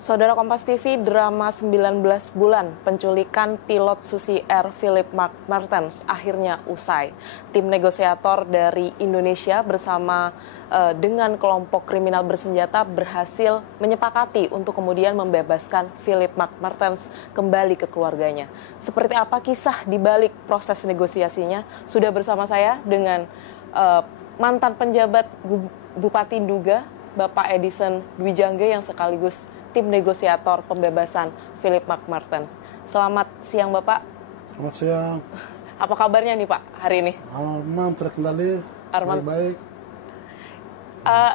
Saudara Kompas TV, drama 19 bulan penculikan pilot Susi Air Philip Martens akhirnya usai. Tim negosiator dari Indonesia bersama dengan kelompok kriminal bersenjata berhasil menyepakati untuk kemudian membebaskan Philip Martens kembali ke keluarganya. Seperti apa kisah di balik proses negosiasinya? Sudah bersama saya dengan mantan penjabat Bupati Nduga, Bapak Edison Dwi Jangge yang sekaligus tim negosiator pembebasan Philip Martens. Selamat siang Bapak. Selamat siang. Apa kabarnya nih Pak hari ini? Aman, terkendali, baik-baik.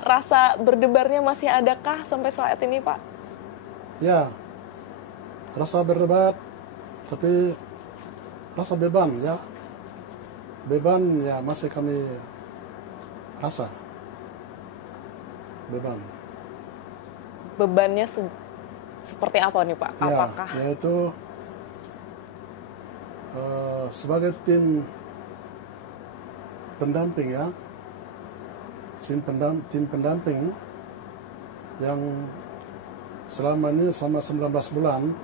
Rasa berdebarnya masih adakah sampai saat ini Pak? Ya, rasa berdebar, tapi rasa beban ya. Beban ya masih kami rasa. Beban. Bebannya seperti apa nih Pak? Ya, Apakah? yaitu sebagai tim pendamping ya, tim pendamping yang selama 19 bulan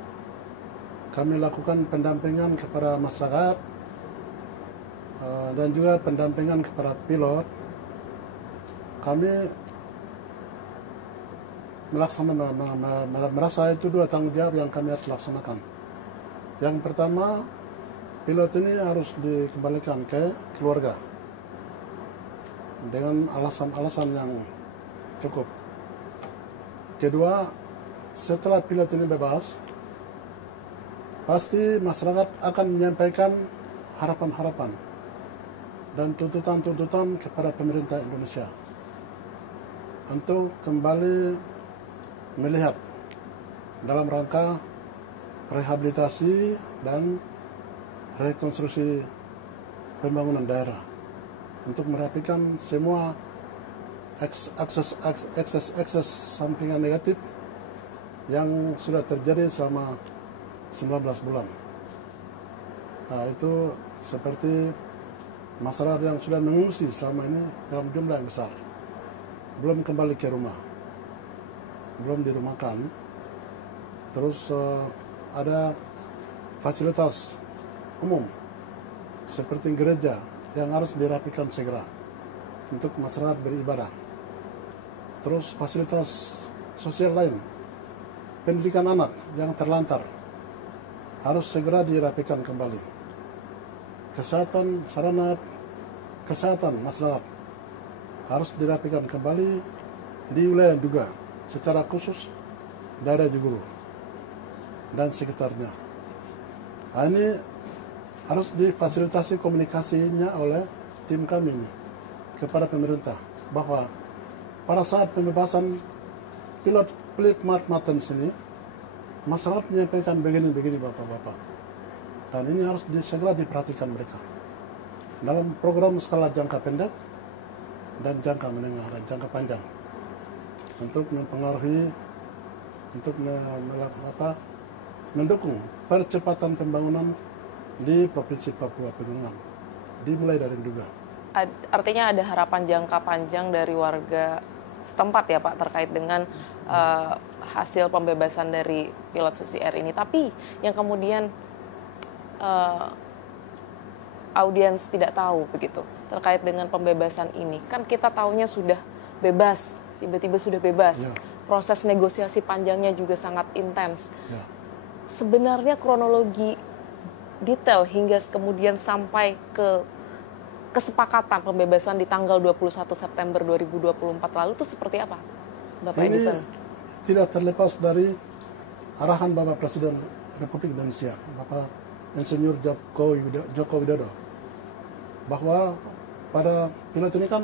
kami lakukan pendampingan kepada masyarakat dan juga pendampingan kepada pilot. Kami merasa itu dua tanggung jawab yang kami harus laksanakan. Yang pertama, pilot ini harus dikembalikan ke keluarga dengan alasan-alasan yang cukup. Kedua, setelah pilot ini bebas, pasti masyarakat akan menyampaikan harapan-harapan dan tuntutan-tuntutan kepada pemerintah Indonesia untuk kembali melihat dalam rangka rehabilitasi dan rekonstruksi pembangunan daerah untuk merapikan semua ekses sampingan negatif yang sudah terjadi selama 19 bulan. Nah, itu seperti masyarakat yang sudah mengungsi selama ini dalam jumlah yang besar, belum kembali ke rumah, belum dirumahkan. Terus ada fasilitas umum seperti gereja yang harus dirapikan segera untuk masyarakat beribadah. Terus fasilitas sosial lain, pendidikan anak yang terlantar harus segera dirapikan kembali. Kesehatan, sarana kesehatan masyarakat harus dirapikan kembali di wilayah Nduga, secara khusus daerah Jogoro dan sekitarnya. Nah, ini harus difasilitasi komunikasinya oleh tim kami ini kepada pemerintah, bahwa pada saat pembebasan pilot Philip Martens ini, masyarakat menyampaikan begini-begini Bapak-Bapak, dan ini harus segera diperhatikan mereka dalam program skala jangka pendek dan jangka menengah dan jangka panjang, untuk mempengaruhi, untuk mendukung percepatan pembangunan di Provinsi Papua Pegunungan, dimulai dari Nduga. Artinya ada harapan jangka panjang dari warga setempat ya Pak terkait dengan hasil pembebasan dari pilot Susi Air ini. Tapi yang kemudian audiens tidak tahu begitu terkait dengan pembebasan ini, kan kita tahunya sudah bebas, tiba-tiba sudah bebas. Ya. Proses negosiasi panjangnya juga sangat intens. Ya. Sebenarnya kronologi detail hingga kemudian sampai ke kesepakatan pembebasan di tanggal 21 September 2024 lalu itu seperti apa, Bapak Edison? Tidak terlepas dari arahan Bapak Presiden Republik Indonesia, Bapak Insinyur Joko Widodo, bahwa pada pilot ini kan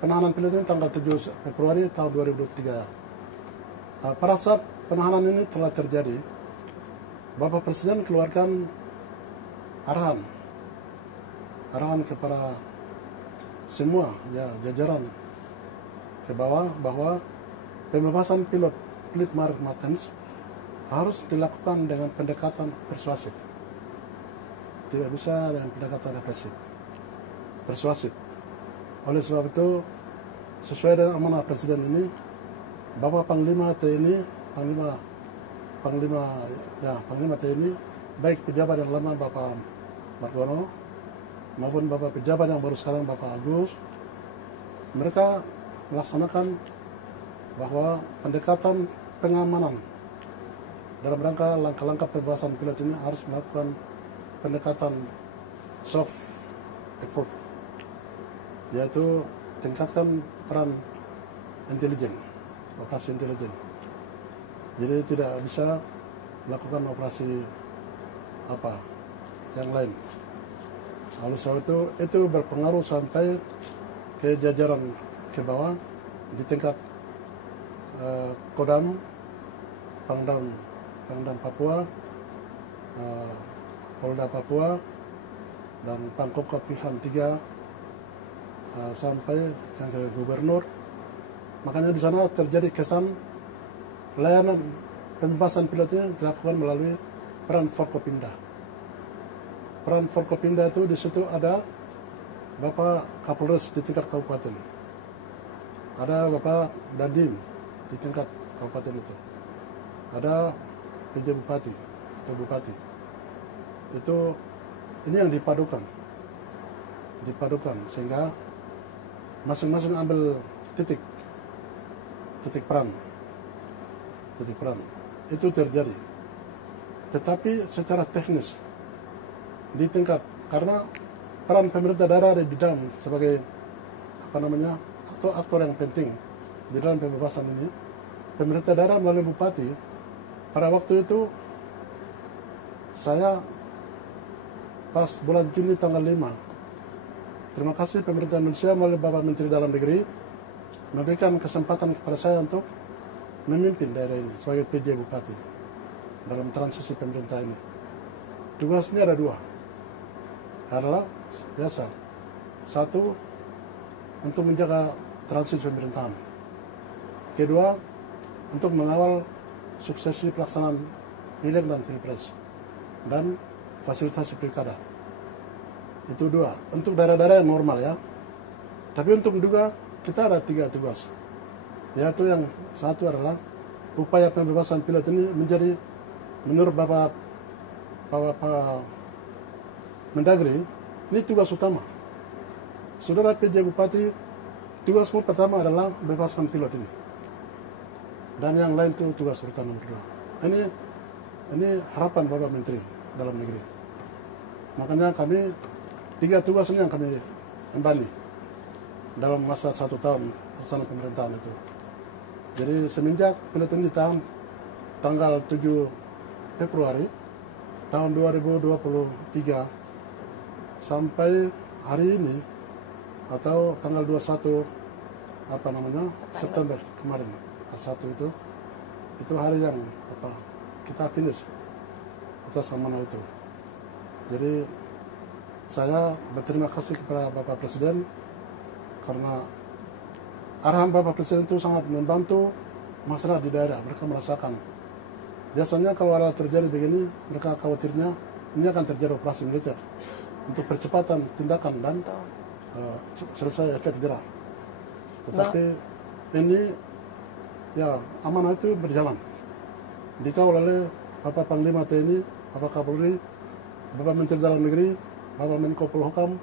penahanan pilot ini tanggal 7 Februari tahun 2023. Pada saat penahanan ini telah terjadi, Bapak Presiden keluarkan arahan kepada semua ya jajaran ke bawah, bahwa pembebasan pilot Philip Martens harus dilakukan dengan pendekatan persuasif, tidak bisa dengan pendekatan represif, persuasif. Oleh sebab itu, sesuai dengan amanah Presiden ini, Bapak Panglima TNI Panglima Panglima TNI, baik pejabat yang lama Bapak Margono maupun Bapak pejabat yang baru sekarang Bapak Agus, mereka melaksanakan bahwa pendekatan pengamanan dalam rangka langkah-langkah pembebasan pilot ini harus melakukan pendekatan soft effort, yaitu tingkatkan peran intelijen, operasi intelijen. Jadi tidak bisa melakukan operasi yang lain. Oleh sebab itu berpengaruh sampai ke jajaran ke bawah di tingkat Kodam, Pangdam Papua, Polda Papua, dan Pangkopkap Piham 3 sampai ke gubernur. Makanya di sana terjadi kesan layanan pembebasan pilotnya dilakukan melalui peran Forkopimda. Peran Forkopimda itu di situ ada Bapak Kapolres di tingkat kabupaten, ada Bapak Dandim di tingkat kabupaten itu, ada PJ Bupati atau Bupati. Itu ini yang dipadukan sehingga masing-masing ambil titik peran itu terjadi. Tetapi secara teknis di tingkat, karena peran pemerintah daerah ada di dalam sebagai aktor yang penting di dalam pembebasan ini. Pemerintah daerah melalui bupati, pada waktu itu saya pas bulan Juni tanggal 5, terima kasih pemerintah Indonesia melalui Bapak Menteri Dalam Negeri memberikan kesempatan kepada saya untuk memimpin daerah ini sebagai PJ Bupati dalam transisi pemerintah ini. Tugasnya ada 2, adalah biasa. 1, untuk menjaga transisi pemerintahan. Kedua, untuk mengawal suksesi pelaksanaan pileg dan pilpres dan fasilitasi pilkada. Itu 2. Untuk daerah-daerah yang normal ya. Tapi untuk juga kita ada 3 tugas. Yaitu yang 1 adalah upaya pembebasan pilot ini menjadi, menurut Bapak Mendagri, ini tugas utama. Saudara PJ Bupati, tugasmu pertama adalah bebaskan pilot ini. Dan yang lain itu tugas urutan nomor 2. Ini harapan Bapak Menteri Dalam Negeri. Makanya kami 3 tugas ini yang kami embani dalam masa 1 tahun pelaksanaan pemerintahan itu. Jadi semenjak pilot ini ditahan tanggal 7 Februari tahun 2023 sampai hari ini atau tanggal 21 September kemarin, 1 itu hari yang kita finish atas amanah itu. Jadi saya berterima kasih kepada Bapak Presiden karena arahan Bapak Presiden itu sangat membantu masyarakat di daerah. Mereka merasakan. Biasanya kalau ada terjadi begini, mereka khawatirnya ini akan terjadi operasi militer untuk percepatan tindakan dan selesai efek jerah. Tetapi ini ya amanah itu berjalan. Dikawal oleh Bapak Panglima TNI, Bapak Kapolri, Bapak Menteri Dalam Negeri, Bapak Menko Polhukam,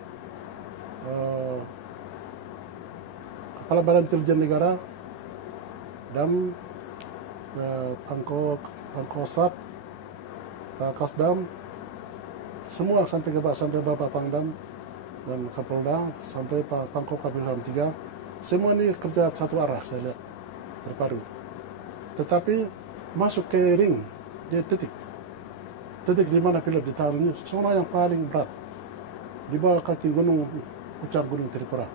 Kepala Badan Intelijen Negara, dan Pangkostrat, Pak Kasdam, semua sampai Bapak Pangdam dan Kapolda, sampai Pak Pangkopkap Piham 3, semua ini kerja satu arah saya lihat, terpadu. Tetapi masuk ke ring, dia titik di mana pilot ditaruh ini, zona yang paling berat, di bawah kaki gunung, puncak gunung Trikora.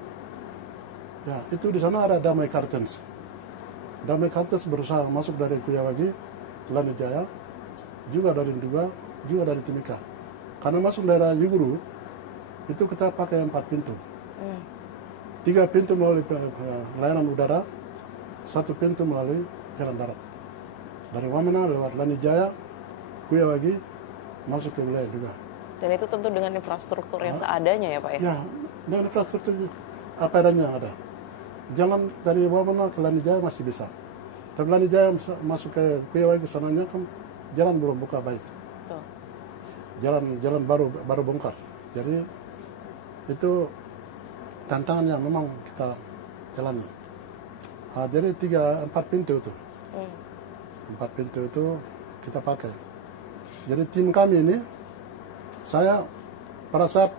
Ya, itu di sana ada Damai Kartens. Damai Kartens berusaha masuk dari Kuyawagi, Lanijaya, juga dari Nduga, juga dari Timika. Karena masuk daerah Yuguru, itu kita pakai 4 pintu. 3 pintu melalui layanan udara, 1 pintu melalui jalan darat. Dari Wamena lewat Lanijaya, Kuyawagi, masuk ke wilayah Nduga. Dan itu tentu dengan infrastruktur yang seadanya ya Pak ya? Ya, dengan infrastruktur apa adanya yang ada. Jalan dari Wamena ke Lanijaya masih bisa. Tablani Jaya masuk ke Kuyawai ke sananya kan jalan belum buka baik. Betul. Jalan baru bongkar. Jadi itu tantangan yang memang kita jalani. Jadi 4 pintu itu. 4 pintu itu kita pakai. Jadi tim kami ini, saya pada saat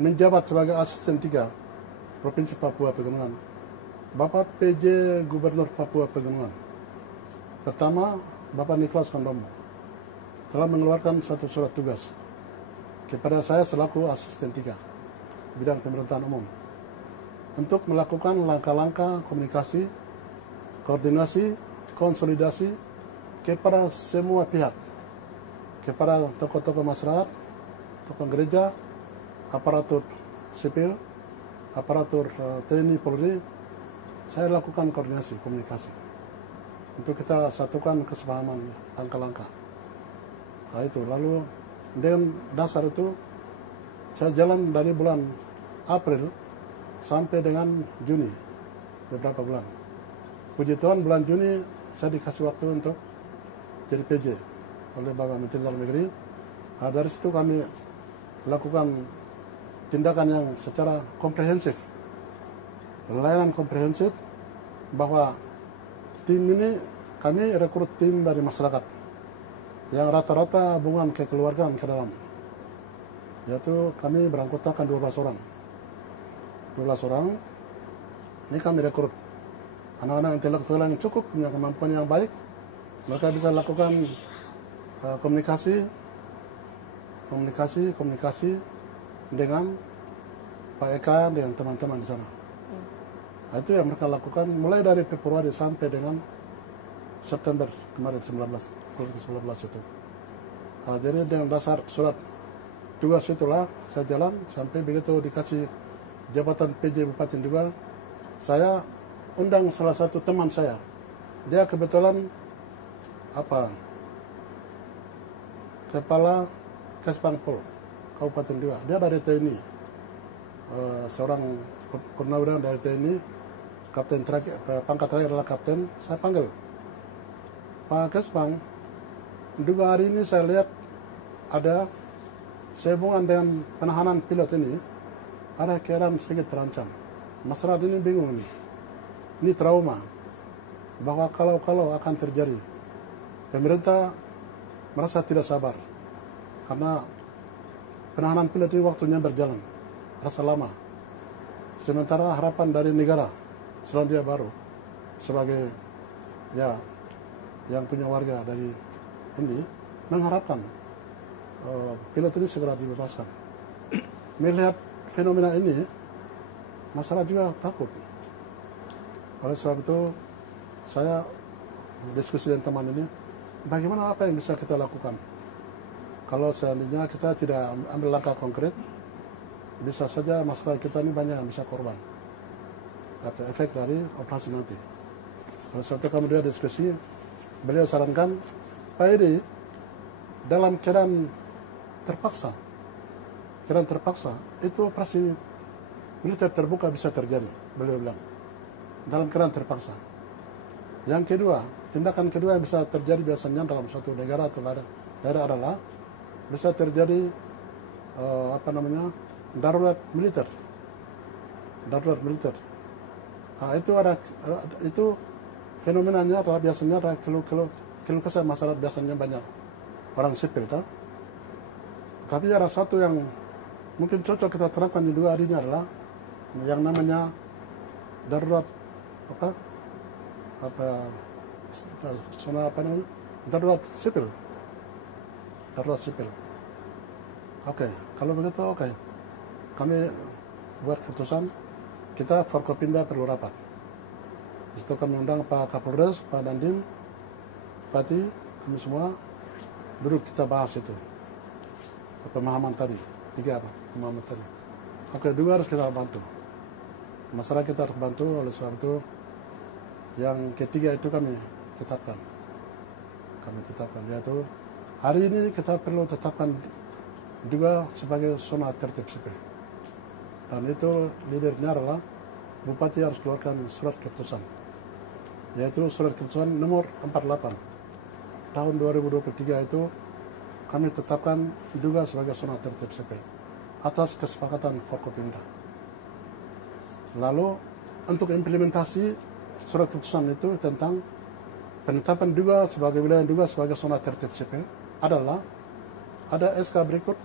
menjabat sebagai asisten 3 Provinsi Papua Pegunungan, Bapak PJ Gubernur Papua Pegunungan, pertama Bapak Niklas Kondomo, telah mengeluarkan satu surat tugas kepada saya selaku asisten 3 bidang pemerintahan umum untuk melakukan langkah-langkah komunikasi, koordinasi, konsolidasi kepada semua pihak, kepada tokoh-tokoh masyarakat, tokoh gereja, aparatur sipil, aparatur TNI Polri. Saya lakukan koordinasi komunikasi untuk kita satukan kesepahaman langkah-langkah. Nah itu, lalu dengan dasar itu saya jalan dari bulan April sampai dengan Juni, beberapa bulan. Puji Tuhan bulan Juni saya dikasih waktu untuk jadi PJ oleh Bapak Menteri Dalam Negeri. Nah, dari situ kami lakukan tindakan yang secara komprehensif, layanan komprehensif, bahwa tim ini kami rekrut tim dari masyarakat yang rata-rata hubungan kekeluargaan ke dalam, yaitu kami beranggotakan 12 orang. 12 orang ini kami rekrut anak-anak intelektual yang cukup, punya kemampuan yang baik. Mereka bisa lakukan komunikasi dengan Pak Eka, dengan teman-teman di sana. Nah, itu yang mereka lakukan mulai dari Februari sampai dengan September kemarin 19 itu. Nah, jadi dengan dasar surat tugas itulah saya jalan sampai begitu dikasih jabatan PJ Bupati 2, saya undang salah satu teman saya. Dia kebetulan kepala Kespangpol Kabupaten 2. Dia dari TNI. Seorang purnawirawan dari TNI, kapten terakhir, pangkat terakhir adalah kapten. Saya panggil, Pak Kespang, 2 hari ini saya lihat ada sehubungan dengan penahanan pilot ini, ada keadaan sedikit terancam. Masyarakat ini bingung ini. Ini trauma, bahwa kalau akan terjadi, pemerintah merasa tidak sabar, karena penahanan pilot ini waktunya berjalan, rasa lama. Sementara harapan dari negara Selandia Baru sebagai yang punya warga dari ini mengharapkan pilot ini segera dibebaskan. Melihat fenomena ini, masyarakat juga takut. Oleh sebab itu, saya diskusi dengan teman ini, bagaimana apa yang bisa kita lakukan? Kalau seandainya kita tidak ambil langkah konkret, bisa saja masyarakat kita ini banyak yang bisa korban. Ada efek dari operasi nanti. Oleh sebab itu kemudian diskusi, beliau sarankan, Pak Edi, dalam keadaan terpaksa, itu operasi militer terbuka bisa terjadi, beliau bilang. Dalam keadaan terpaksa. Yang kedua, tindakan kedua yang bisa terjadi biasanya dalam suatu negara atau daerah adalah bisa terjadi darurat militer. Nah, itu fenomenanya adalah biasanya ada keluh kesah masyarakat, biasanya banyak orang sipil, tak? Tapi ada satu yang mungkin cocok kita terapkan di 2 hari ini adalah yang namanya darurat darurat sipil. Oke, kalau begitu oke. Kami buat keputusan, kita Forkopimda perlu rapat. Di situ kami undang Pak Kapolres, Pak Dandim, Bupati, kami semua duduk kita bahas itu. Pemahaman tadi, 3 pemahaman tadi. Oke, 2 harus kita bantu. Masyarakat kita harus bantu, oleh sebab itu yang ketiga itu kami tetapkan, yaitu hari ini kita perlu tetapkan juga sebagai zona tertib sipil, dan itu leadernya adalah Bupati harus keluarkan surat keputusan yaitu surat keputusan nomor 48 tahun 2023 itu kami tetapkan diduga sebagai zona tertib sipil atas kesepakatan Forkopimda. Lalu untuk implementasi surat keputusan itu tentang penetapan Duga sebagai wilayah Duga sebagai zona tertib sipil adalah ada SK berikut.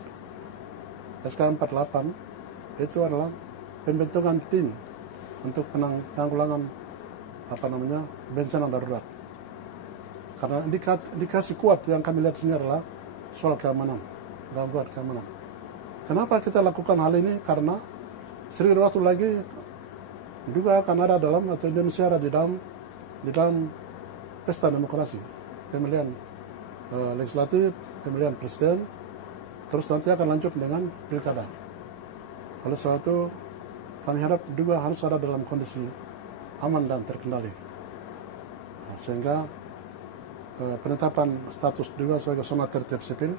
SK 48 itu adalah pembentukan tim untuk penanggulangan bencana darurat. Karena indikasi kuat yang kami lihat sini adalah soal keamanan, gangguan keamanan. Kenapa kita lakukan hal ini? Karena sering waktu lagi juga akan ada atau Indonesia ada di dalam pesta demokrasi, pemilihan legislatif, pemilihan presiden, terus nanti akan lanjut dengan pilkada. Oleh sebab itu, kami harap juga harus ada dalam kondisi aman dan terkendali. Sehingga penetapan status juga sebagai zona tertib sipil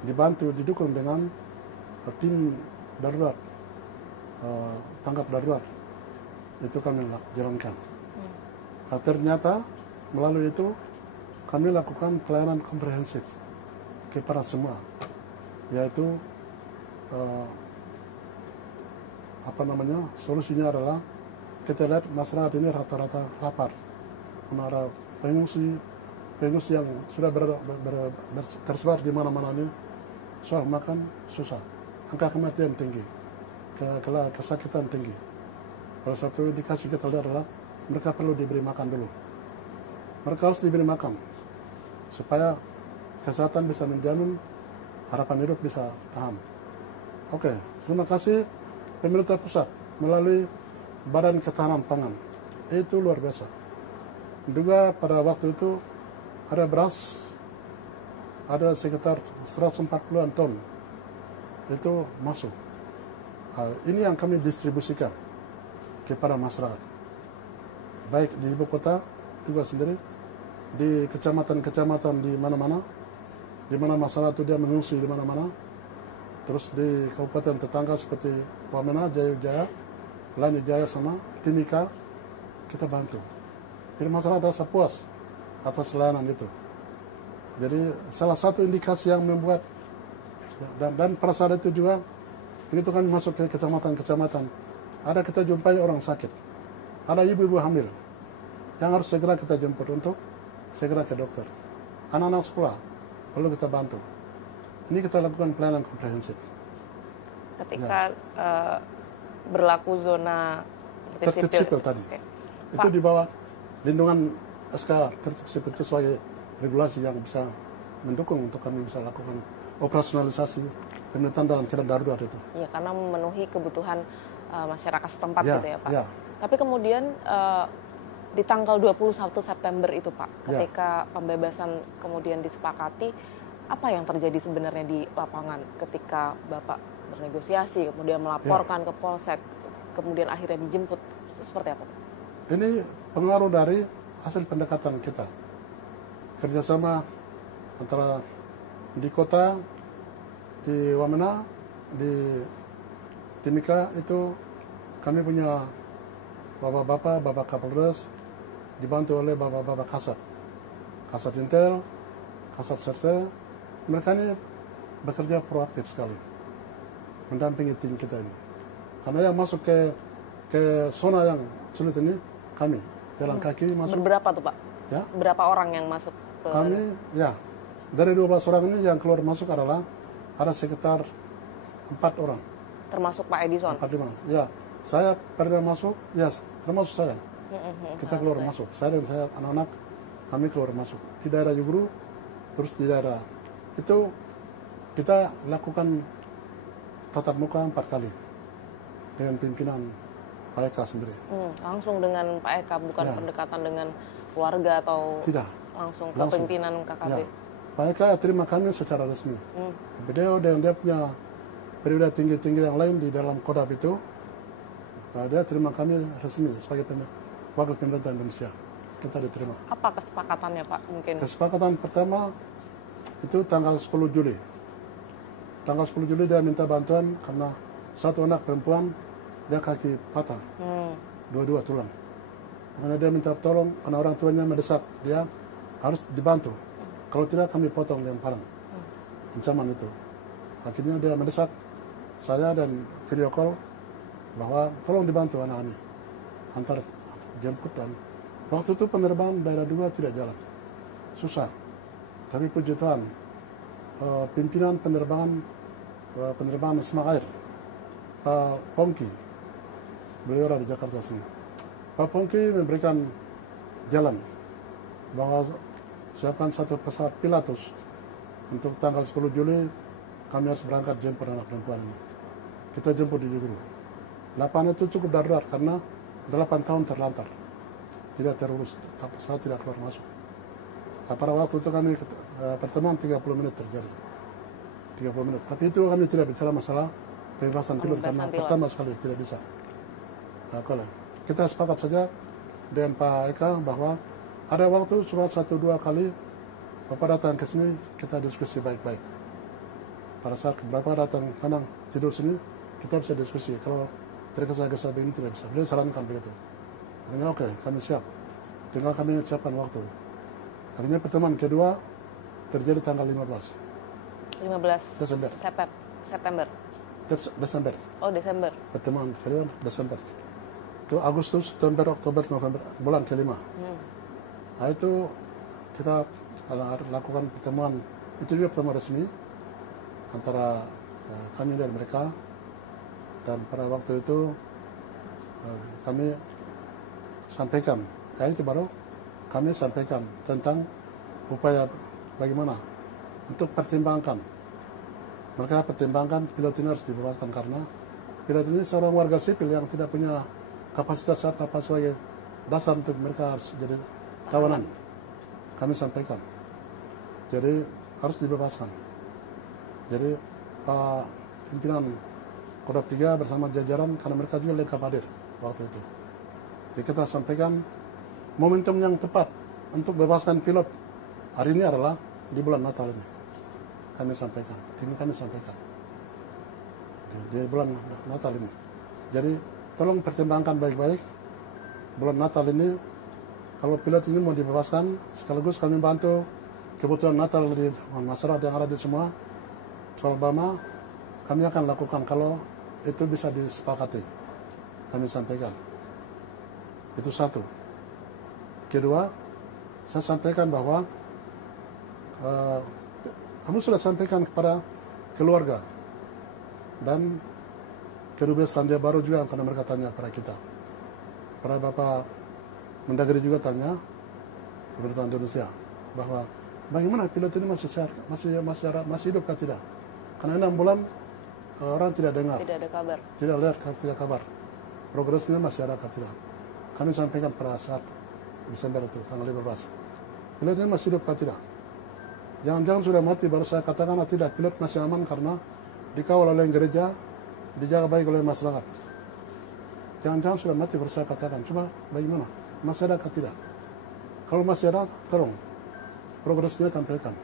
dibantu, didukung dengan tim darurat, tanggap darurat. Itu kami jalankan. Ternyata melalui itu kami lakukan pelayanan komprehensif kepada semua, yaitu solusinya adalah kita lihat masyarakat ini rata-rata lapar, ada pengungsi yang sudah tersebar di mana-mana ini, soal makan susah, angka kematian tinggi, kesakitan tinggi. Salah satu indikasi kita lihat adalah mereka perlu diberi makan dulu. Mereka harus diberi makan supaya kesehatan bisa menjamin, harapan hidup bisa tahan. Oke, terima kasih pemerintah pusat melalui Badan Ketahanan Pangan. Itu luar biasa. Juga pada waktu itu ada beras, ada sekitar 140-an ton itu masuk. Ini yang kami distribusikan kepada masyarakat, baik di ibu kota juga sendiri, di kecamatan-kecamatan di mana-mana, di mana masyarakat itu dia mengungsi di mana-mana, terus di kabupaten tetangga seperti Wamena, Jaya, Lani Jaya sama Timika, kita bantu. Jadi masyarakat rasa puas atas layanan itu. Jadi salah satu indikasi yang membuat, dan pada saat itu juga begitu kami masuk ke kecamatan-kecamatan, ada kita jumpai orang sakit, ada ibu-ibu hamil yang harus segera kita jemput untuk segera ke dokter. Anak-anak sekolah perlu kita bantu. Ini kita lakukan pelayanan komprehensif. Ketika berlaku zona tertib sipil tadi, itu di bawah lindungan SK tertib sipil itu sebagai regulasi yang bisa mendukung untuk kami bisa lakukan operasionalisasi pemerintahan dalam keadaan darurat itu. Ya, karena memenuhi kebutuhan masyarakat setempat gitu ya Pak. Ya. Tapi kemudian di tanggal 21 September itu Pak, ketika pembebasan kemudian disepakati, apa yang terjadi sebenarnya di lapangan ketika Bapak bernegosiasi, kemudian melaporkan ke Polsek, kemudian akhirnya dijemput, seperti apa? Ini pengaruh dari hasil pendekatan kita, kerjasama antara di kota, di Wamena, di Timika itu kami punya bapak-bapak, bapak Kapolres, dibantu oleh bapak-bapak Kasat Intel, Kasat Serse. Mereka ini bekerja proaktif sekali, mendampingi tim kita ini. Karena yang masuk ke zona yang sulit ini kami jalan kaki masuk. Berapa tuh Pak? Ya? Berapa orang yang masuk ke? Kami dari 12 orang ini yang keluar masuk adalah ada sekitar 4 orang. Termasuk Pak Edison? 4-5. Ya, saya pernah masuk, ya termasuk saya. Kita keluar masuk. Saya dan saya anak-anak kami keluar masuk di daerah Yuguru, terus di daerah itu kita lakukan tatap muka 4 kali dengan pimpinan Pak Eka sendiri. Langsung dengan Pak Eka, bukan pendekatan dengan keluarga atau tidak langsung ke pimpinan KKB? Ya. Pak Eka terima kami secara resmi. Beliau dan dia punya perwira tinggi-tinggi yang lain di dalam Kodam itu, dia terima kami resmi sebagai wakil pemerintah Indonesia. Kita diterima. Apa kesepakatannya Pak? Mungkin kesepakatan pertama itu tanggal 10 Juli. Tanggal 10 Juli dia minta bantuan karena satu anak perempuan dia kaki patah, dua-dua tulang. Makanya dia minta tolong karena orang tuanya mendesak dia harus dibantu. Kalau tidak kami potong yang parang. Ancaman itu. Akhirnya dia mendesak saya dan video call bahwa tolong dibantu anak ini antar jemput. Dan waktu itu penerbangan daerah 2 tidak jalan, susah. Tapi puji Tuhan, pimpinan penerbangan Semak Air, Pak Pongki, beliau ada di Jakarta sini. Pak Pongki memberikan jalan bahwa siapkan satu pesawat Pilatus untuk tanggal 10 Juli kami harus berangkat jemput anak perempuan ini. Kita jemput di Joguru. Lapangan itu cukup darurat karena 8 tahun terlantar, tidak terurus, pesawat tidak keluar masuk. Pada waktu itu kami pertemuan 30 menit terjadi, 30 menit. Tapi itu kami tidak bicara masalah pembebasan pilot karena pertama sekali tidak bisa. Kita sepakat saja dengan Pak Eka bahwa ada waktu cuma 1-2 kali Bapak datang ke sini, kita diskusi baik-baik. Pada saat Bapak datang tenang tidur sini, kita bisa diskusi. Kalau tergesa-gesa begini tidak bisa. Beliau sarankan begitu. Akhirnya oke, kami siap. Tinggal kami siapkan waktu. Akhirnya pertemuan kedua terjadi tanggal 15 Desember. Desember. Oh, Desember. Pertemuan kedua Desember. Itu Agustus, September, Oktober, November, bulan kelima. Nah itu kita lakukan pertemuan, itu juga pertemuan resmi antara kami dan mereka. Dan pada waktu itu kami sampaikan, itu baru kami sampaikan tentang upaya bagaimana untuk pertimbangkan. Mereka pertimbangkan pilot ini harus dibebaskan karena pilot ini seorang warga sipil yang tidak punya kapasitas apa sebagai dasar untuk mereka harus jadi tawanan. Kami sampaikan. Jadi harus dibebaskan. Jadi Pak pimpinan Kodam 3 bersama jajaran karena mereka juga lengkap hadir waktu itu. Jadi kita sampaikan momentum yang tepat untuk bebaskan pilot hari ini adalah di bulan Natal ini. Kami sampaikan, tim kami sampaikan di bulan Natal ini. Jadi tolong pertimbangkan baik-baik bulan Natal ini. Kalau pilot ini mau dibebaskan, sekaligus kami bantu kebutuhan Natal di masyarakat yang ada di semua soal Bama, kami akan lakukan kalau itu bisa disepakati. Kami sampaikan. Itu satu. Kedua, saya sampaikan bahwa kami sudah sampaikan kepada keluarga dan kedubes Selandia Baru juga karena mereka tanya pada kita. Para Bapak Mendagri juga tanya pemerintah Indonesia bahwa bagaimana pilot ini masih sehat, masih hidup atau tidak? Karena 6 bulan orang tidak dengar, tidak ada kabar, tidak lihat, tidak kabar. Progresnya masih ada atau tidak? Kami sampaikan pada saat Desember itu tanggal 15. Pilot ini masih hidup atau tidak? Jangan-jangan sudah mati baru saya katakan tidak, pilot masih aman karena dikawal oleh gereja, dijaga baik oleh masyarakat. Jangan-jangan sudah mati baru saya katakan. Coba bagaimana? Masih ada atau tidak? Kalau masih ada, tolong progresnya tampilkan.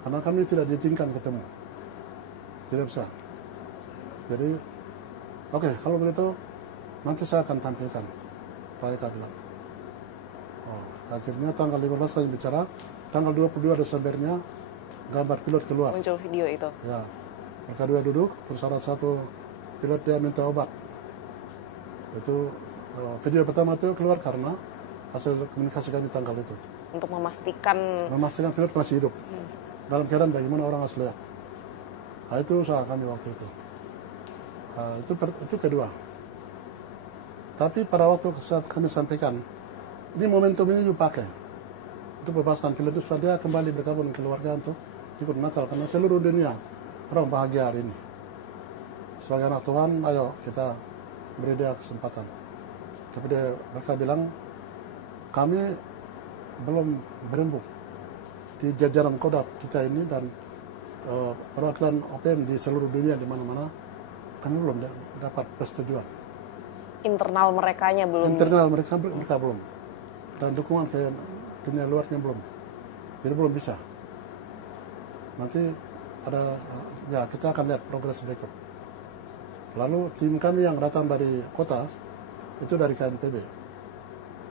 Karena kami tidak diizinkan ketemu. Tidak bisa. Jadi, oke, kalau begitu nanti saya akan tampilkan. Pak Eka bilang. Akhirnya tanggal 15 kami bicara, tanggal 22 Desembernya gambar pilot keluar. Muncul video itu. Ya, mereka dua duduk, terus salah satu pilot dia minta obat. Itu video pertama itu keluar karena hasil komunikasi kami tanggal itu. Untuk memastikan pilot masih hidup. Dalam keadaan bagaimana orang harus lihat. Nah, itu usaha kami waktu itu. Nah, itu kedua. Tapi pada waktu kami sampaikan, ini momentum ini dipakai untuk bebaskan pilot itu supaya dia kembali bergabung dengan keluarga untuk ikut Natal. Karena seluruh dunia orang bahagia hari ini. Sebagai anak Tuhan, ayo kita beri dia kesempatan. Tapi mereka bilang, kami belum berembuk di jajaran Kodam kita ini dan perwakilan OPM di seluruh dunia di mana-mana, kami belum dapat persetujuan. Internal merekanya belum. Internal mereka belum. Dan dukungan ke dunia luarnya belum. Jadi belum bisa. Nanti ada, ya kita akan lihat progres berikut. Lalu tim kami yang datang dari kota, itu dari KNPB.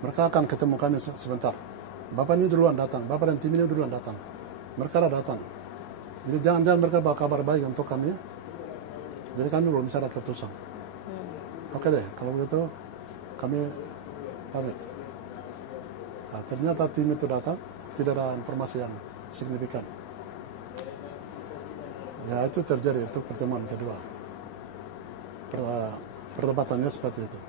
mereka akan ketemu kami sebentar. Bapak ini duluan datang, Bapak dan tim ini duluan datang. Mereka datang. Jadi jangan mereka bawa kabar baik untuk kami. Jadi kami belum bisa ada keputusan. Oke deh, kalau begitu kami pamit. Nah, ternyata tim itu datang, tidak ada informasi yang signifikan. Ya itu terjadi, itu pertemuan kedua. Perdebatannya seperti itu.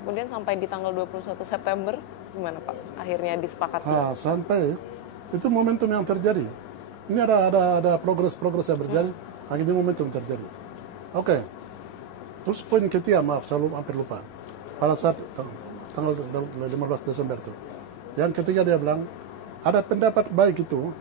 Kemudian sampai di tanggal 21 September, gimana Pak? Akhirnya disepakati? Sampai itu momentum yang terjadi. Ini ada progres yang berjadi, akhirnya momentum terjadi. Oke. Terus poin ketiga, maaf, saya hampir lupa. Pada saat tanggal 15 Desember itu. Yang ketiga dia bilang, ada pendapat baik itu